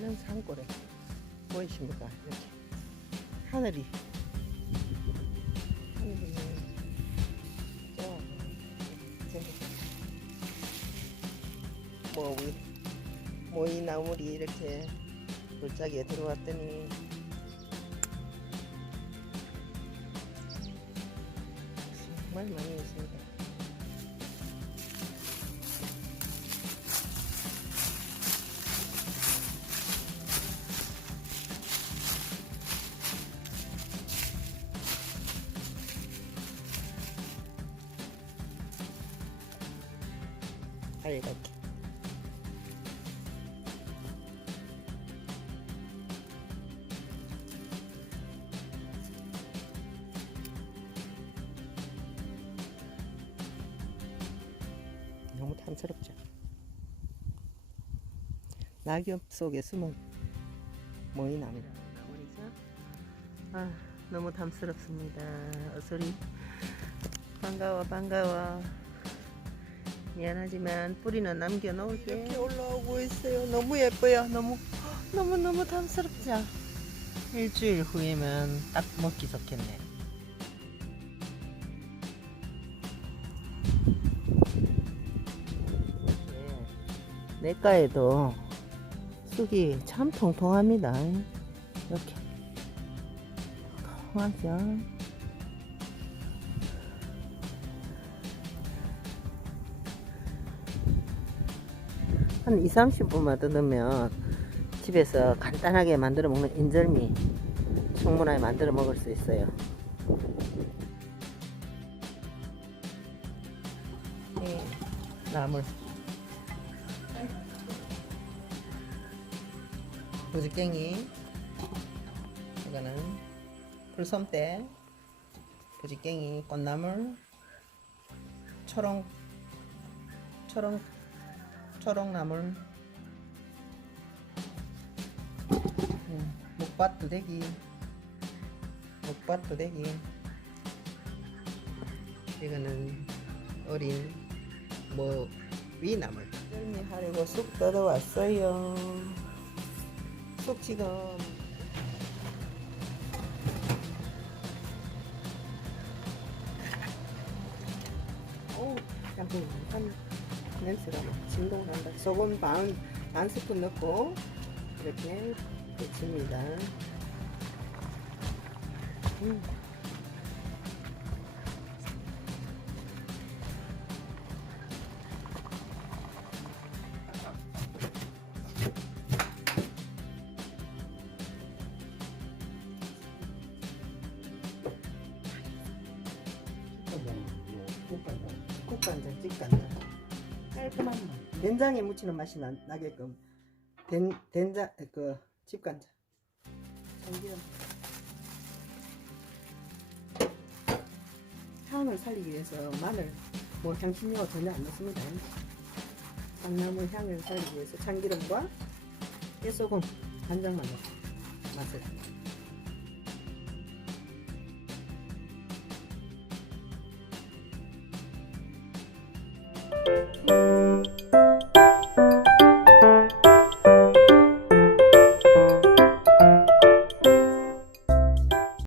이런 산골에 보이십니까? 이렇게 하늘이 하늘이 뭐이 모이 나물이 이렇게 골짜기에 들어왔더니 정말 많이 있습니다. 빨갛게 너무 탐스럽죠? 낙엽 속에 숨은 나물이죠 아 너무 탐스럽습니다. 어소리. 반가워 반가워 미안하지만 뿌리는 남겨놓을게. 이렇게 올라오고 있어요. 너무 예뻐요. 너무 너무 너무 탐스럽죠? 일주일 후에면 딱 먹기 좋겠네. 네, 내과에도 쑥이 참 통통합니다. 이렇게. 통하죠 한 2, 30분만 뜯으면 집에서 간단하게 만들어 먹는 인절미 충분하게 만들어 먹을 수 있어요. 네, 나물. 부지깽이. 이거는 풀솜대. 부지깽이, 꽃나물. 초롱, 초롱 초록나물. 음, 목밭 두대기. 목밭 두대기. 이거는 어린 뭐 위나물. 열매 하려고 쑥 뜯어왔어요. 쑥 지금. 오한 냄새가 막 진동한다. 소금 반, 반 스푼 넣고 이렇게 데칩니다. 음. 국간장, 찍간장. 깔끔한 맛. 된장에 묻히는 맛이 나, 나게끔 된, 된장, 그, 집간장. 참기름. 향을 살리기 위해서 마늘, 뭐 향신료 전혀 안 넣습니다. 강나물 향을 살리기 위해서 참기름과 깨소금, 간장만 넣고 맛을. Música